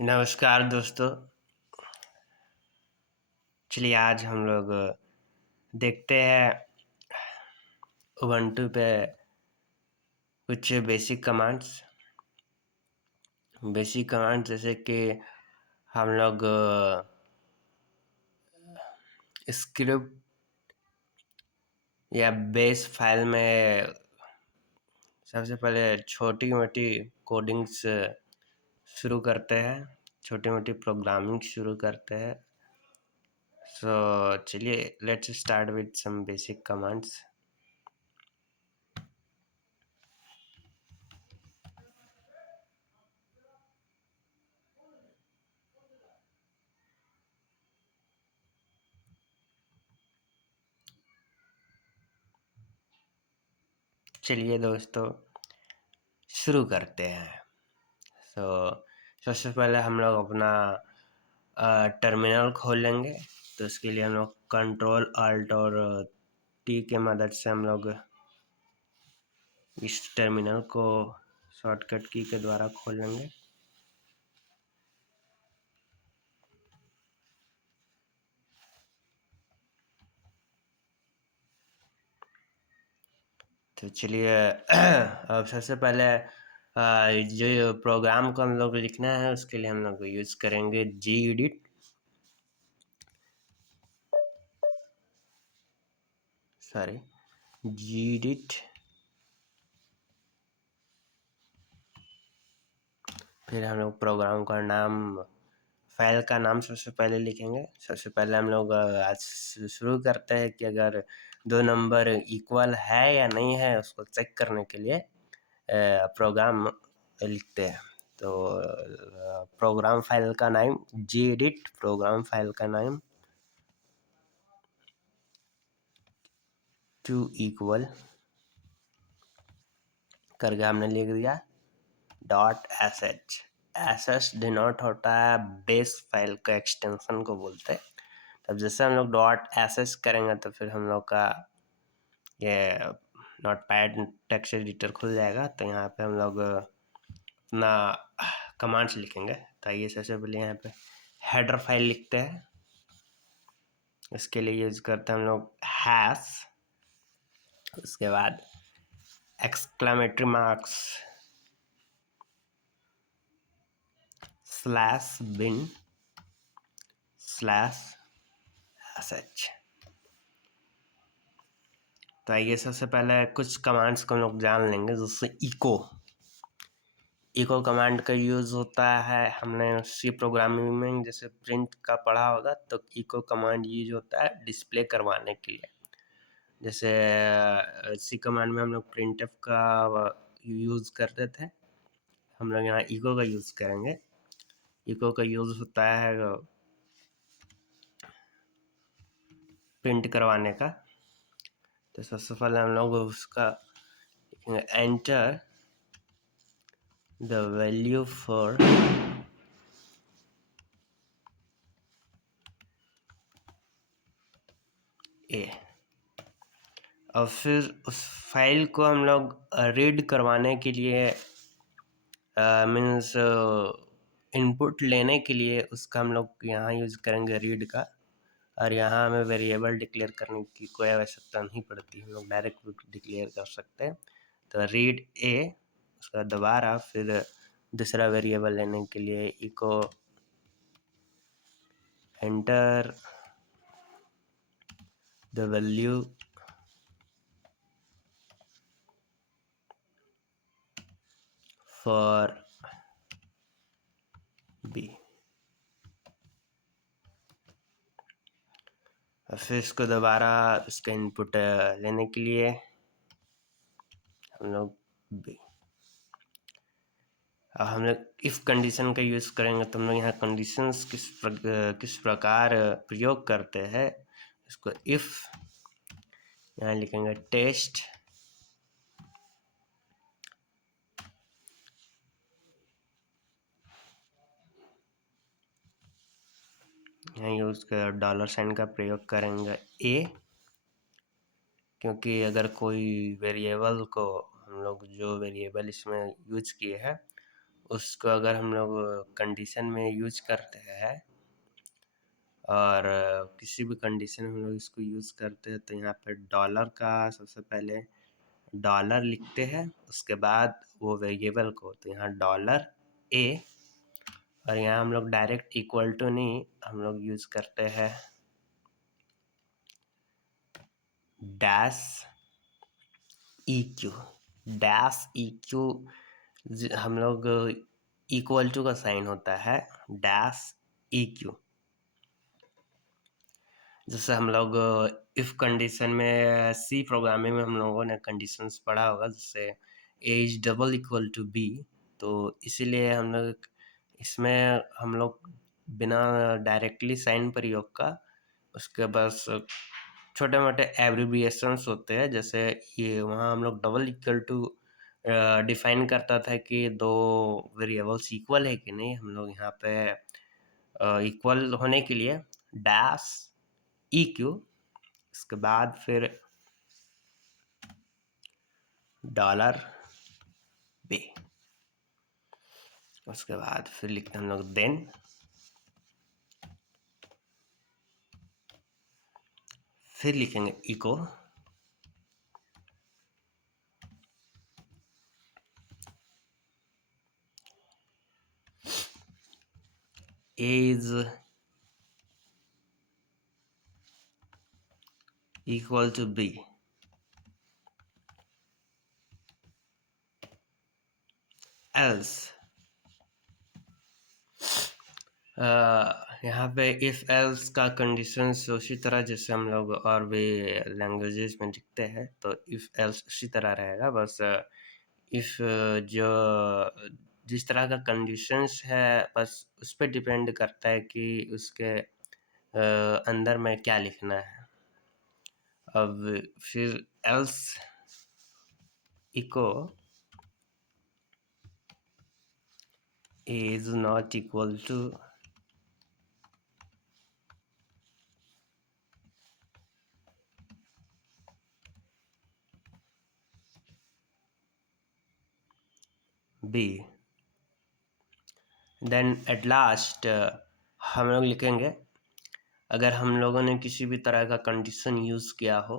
नमस्कार दोस्तों। चलिए आज हम लोग देखते हैं उबंटू पे कुछ बेसिक कमांड्स जैसे कि हम लोग स्क्रिप्ट या बेस फाइल में सबसे पहले छोटी मोटी कोडिंग्स शुरू करते हैं, छोटी मोटी प्रोग्रामिंग शुरू करते हैं। सो चलिए let's start with some basic commands. चलिए दोस्तों शुरू करते हैं। सबसे पहले हम लोग अपना टर्मिनल खोल लेंगे। तो इसके लिए हम लोग कंट्रोल अल्ट और टी के मदद से हम लोग इस टर्मिनल को शॉर्टकट की के द्वारा खोल लेंगे। तो चलिए अब सबसे पहले जो प्रोग्राम को हम लोग लिखना है उसके लिए हम लोग यूज़ करेंगे gedit। फिर हम लोग प्रोग्राम का नाम, फाइल का नाम सबसे पहले लिखेंगे। सबसे पहले हम लोग आज शुरू करते हैं कि अगर दो नंबर इक्वल है या नहीं है उसको चेक करने के लिए प्रोग्राम लिखते हैं। तो प्रोग्राम फाइल का नाम gedit, प्रोग्राम फाइल का नाम टू इक्वल करके हमने लिख दिया .sh। sh डिनोट होता है बेस फाइल का एक्सटेंशन को बोलते हैं। तब जैसे हम लोग .sh करेंगे तो फिर हम लोग का ये नोटपैड टेक्स्ट एडिटर खुल जाएगा। तो यहाँ पे हम लोग अपना कमांड्स लिखेंगे। तो आइए सबसे पहले यहाँ पे हेडर फाइल लिखते हैं। इसके लिए यूज करते हैं हम लोग हैश, उसके बाद एक्सक्लेमेटरी मार्क्स /bin/sh। तो आइए सबसे पहले कुछ कमांड्स को हम लोग जान लेंगे। जैसे इको कमांड का यूज़ होता है, हमने सी प्रोग्रामिंग में जैसे प्रिंट का पढ़ा होगा। तो इको कमांड यूज होता है डिस्प्ले करवाने के लिए। जैसे सी कमांड में हम लोग printf का यूज़ करते थे, हम लोग यहाँ इको का यूज़ करेंगे। इको का यूज़ होता है प्रिंट करवाने का। तो सबसे पहले हम लोग उसका enter the value for a, और फिर उस फाइल को हम लोग रीड करवाने के लिए मीन्स इनपुट लेने के लिए उसका हम लोग यहाँ यूज़ करेंगे रीड का। और यहाँ हमें वेरिएबल डिक्लेयर करने की कोई आवश्यकता नहीं पड़ती, हम लोग डायरेक्ट डिक्लेयर कर सकते हैं। तो रीड ए, उसका दोबारा फिर दूसरा वेरिएबल लेने के लिए echo enter the value for B, और फिर इसको दोबारा इसका इनपुट लेने के लिए हम लोग बी। हम लोग इफ़ कंडीशन का यूज़ करेंगे तो हम लोग यहाँ कंडीशंस किस प्रकार प्रयोग करते हैं। इसको इफ़ यहाँ लिखेंगे टेस्ट यहाँ यूज़ कर $साइन का प्रयोग करेंगे ए, क्योंकि अगर कोई वेरिएबल को हम लोग जो वेरिएबल इसमें यूज किए हैं उसको अगर हम लोग कंडीशन में यूज करते हैं और किसी भी कंडीशन में हम लोग इसको यूज़ करते हैं तो यहाँ पे डॉलर का सबसे पहले डॉलर लिखते हैं, उसके बाद वो वेरिएबल को, तो यहाँ डॉलर ए, और यहाँ हम लोग डायरेक्ट इक्वल टू नहीं, हम लोग यूज़ करते हैं dash E Q. Dash E Q हम लोग इक्वल टू का साइन होता है डैश ई क्यू। जैसे हम लोग इफ़ कंडीशन में सी प्रोग्रामिंग में हम लोगों ने कंडीशंस पढ़ा होगा, जैसे a is double equal to b, तो इसीलिए हम लोग इसमें हम लोग बिना डायरेक्टली साइन प्रयोग का उसके बस छोटे मोटे एब्रिविएशंस होते हैं। जैसे ये वहाँ हम लोग डबल इक्वल टू डिफाइन करता था कि दो वेरिएबल्स इक्वल है कि नहीं। हम लोग यहाँ पे इक्वल होने के लिए डैश ई क्यू, इसके बाद फिर डॉलर बी, उसके बाद फिर लिखते हैं हम लोग देन, फिर लिखेंगे echo is equal to B, else यहाँ पे इफ़ एल्स का कंडीशंस उसी तरह जैसे हम लोग और भी लैंग्वेजेस में लिखते हैं, तो इफ़ एल्स उसी तरह रहेगा। बस इफ़ जो जिस तरह का कंडीशंस है बस उस पर डिपेंड करता है कि उसके अंदर में क्या लिखना है। अब फिर else echo is not equal to B, then at last हम लोग लिखेंगे अगर हम लोगों ने किसी भी तरह का कंडीशन यूज़ किया हो,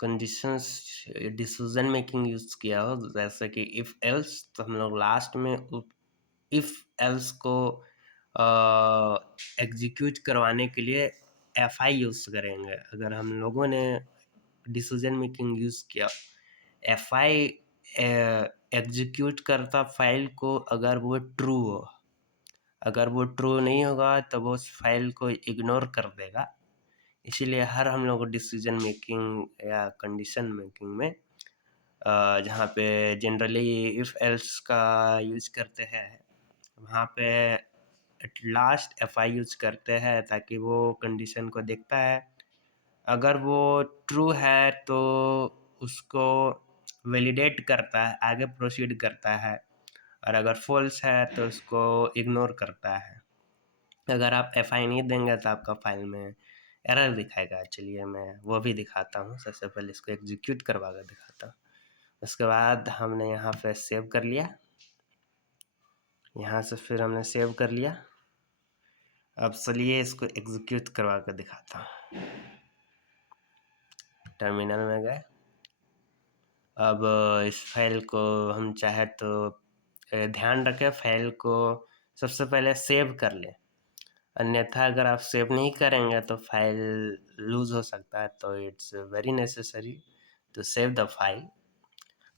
कंडीशंस डिसीजन मेकिंग यूज़ किया हो, जैसे कि इफ़ एल्स, तो हम लोग लास्ट में इफ़ एल्स को एग्जीक्यूट करवाने के लिए एफ आई यूज़ करेंगे। अगर हम लोगों ने डिसीजन मेकिंग यूज़ किया, एफ आई एग्जीक्यूट करता फाइल को अगर वो ट्रू हो, अगर वो ट्रू नहीं होगा तो वो उस फाइल को इग्नोर कर देगा। इसीलिए हर हम लोग डिसीजन मेकिंग या कंडीशन मेकिंग में जहाँ पे जनरली इफ़ एल्स का यूज करते हैं, वहाँ पे at last F I use करते हैं ताकि वो कंडीशन को देखता है, अगर वो ट्रू है तो उसको वैलिडेट करता है, आगे प्रोसीड करता है, और अगर फॉल्स है तो उसको इग्नोर करता है। अगर आप एफ आई नहीं देंगे तो आपका फाइल में एरर दिखाएगा। चलिए मैं वो भी दिखाता हूँ। सबसे पहले इसको एग्जीक्यूट करवा कर दिखाता हूँ। उसके बाद हमने यहाँ पे सेव कर लिया, यहाँ से फिर हमने सेव कर लिया। अब चलिए इसको एग्जीक्यूट करवा कर दिखाता हूँ। टर्मिनल में गए, अब इस फाइल को हम चाहे तो ध्यान रखें फाइल को सबसे पहले सेव कर लें, अन्यथा अगर आप सेव नहीं करेंगे तो फाइल लूज हो सकता है। तो it's very necessary to save the file.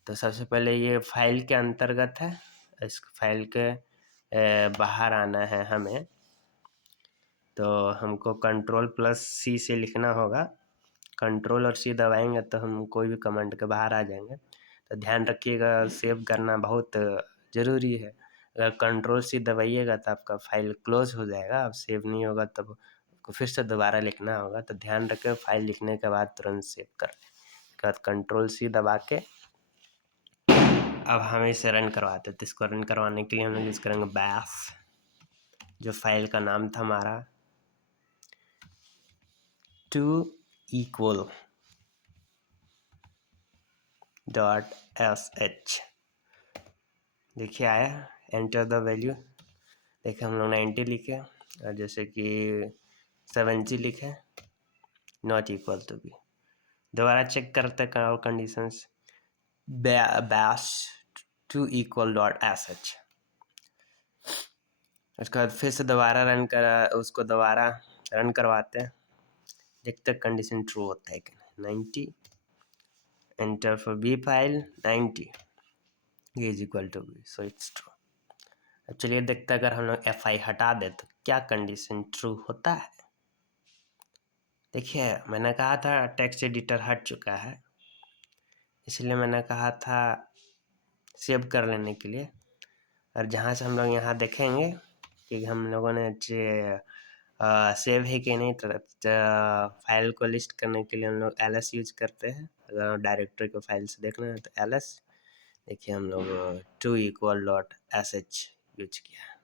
तो सबसे पहले ये फाइल के अंतर्गत है, इस फाइल के बाहर आना है हमें, तो हमको कंट्रोल प्लस सी से लिखना होगा। कंट्रोल और सी दबाएंगे तो हम कोई भी कमांड के बाहर आ जाएंगे। तो ध्यान रखिएगा सेव करना बहुत ज़रूरी है। अगर कंट्रोल सी दबाइएगा तो आपका फाइल क्लोज हो जाएगा, अब सेव नहीं होगा तब आपको फिर से दोबारा लिखना होगा। तो ध्यान रखें फाइल लिखने के बाद तुरंत सेव कर लें। उसके बाद कंट्रोल सी दबा के अब हम इसे रन करवाते हैं। तो इसको रन करवाने के लिए हम लोग यूज़ करेंगे बैश, जो फाइल का नाम था हमारा टू इक्वल .sh। देखिए आया एंटर द वैल्यू। देखिए हम लोग 90 लिखे और जैसे कि 70 लिखे, नॉट इक्वल टू बी। दोबारा चेक करते हैं और conditions, bash two equal dot SH. उसके बाद फिर से दोबारा उसको दोबारा रन करवाते हैं, देखते हैं कंडीशन ट्रू होता है कि नहीं। 90 enter for B file 90 is equal to B, so it's true. अब चलिए देखते हैं अगर हम लोग FI हटा दे तो क्या कंडीशन ट्रू होता है। देखिए मैंने कहा था टेक्स्ट एडिटर हट चुका है, इसलिए मैंने कहा था सेव कर लेने के लिए। और जहाँ से हम लोग यहाँ देखेंगे कि हम लोगों ने सेव है कि नहीं, तो फाइल को लिस्ट करने के लिए हम लोग ls यूज करते हैं। अगर डायरेक्टरी को फाइल से देखना है तो ls। देखिए हम लोग two equal dot sh use किया।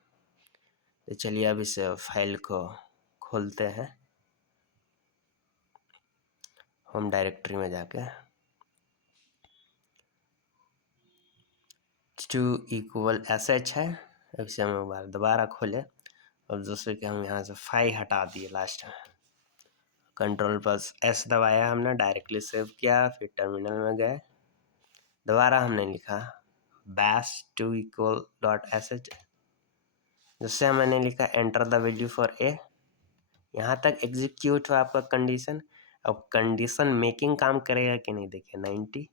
तो चलिए अब इस फाइल को खोलते हैं होम डायरेक्टरी में जाके। टू इक्वल sh है, इसे हम एक बार दोबारा खोले और दूसरे के हम यहाँ से 5 हटा दिए लास्ट में। Ctrl+S दबाया हमने, डायरेक्टली सेव किया, फिर टर्मिनल में गए, दोबारा हमने लिखा bash two equal dot sh, जिससे मैंने लिखा enter the value for a। यहाँ तक एग्जीक्यूट हुआ आपका कंडीशन। अब कंडीशन मेकिंग काम करेगा कि नहीं, देखिए 90।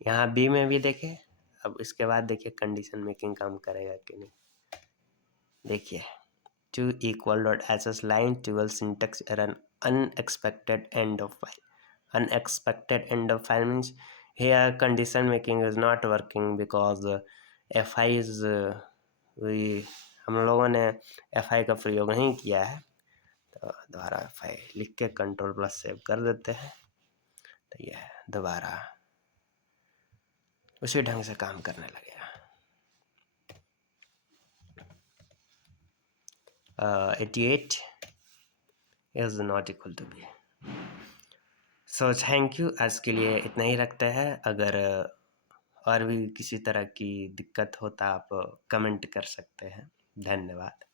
यहाँ बी में भी देखे, अब इसके बाद देखिए कंडीशन मेकिंग काम करेगा कि नहीं। देखिए two equal dot sh line 12 syntax error, unexpected end of file. Unexpected end of file means here condition making is not working because FI is हम लोगों ने FI का प्रयोग नहीं किया है। तो दोबारा FI लिख के Ctrl+ सेव कर देते हैं, तो यह दोबारा उसी ढंग से काम करने लगेगा। 88 is not equal to b। So thank you, आज के लिए इतना ही रखते हैं। अगर और भी किसी तरह की दिक्कत होता आप कमेंट कर सकते हैं। धन्यवाद।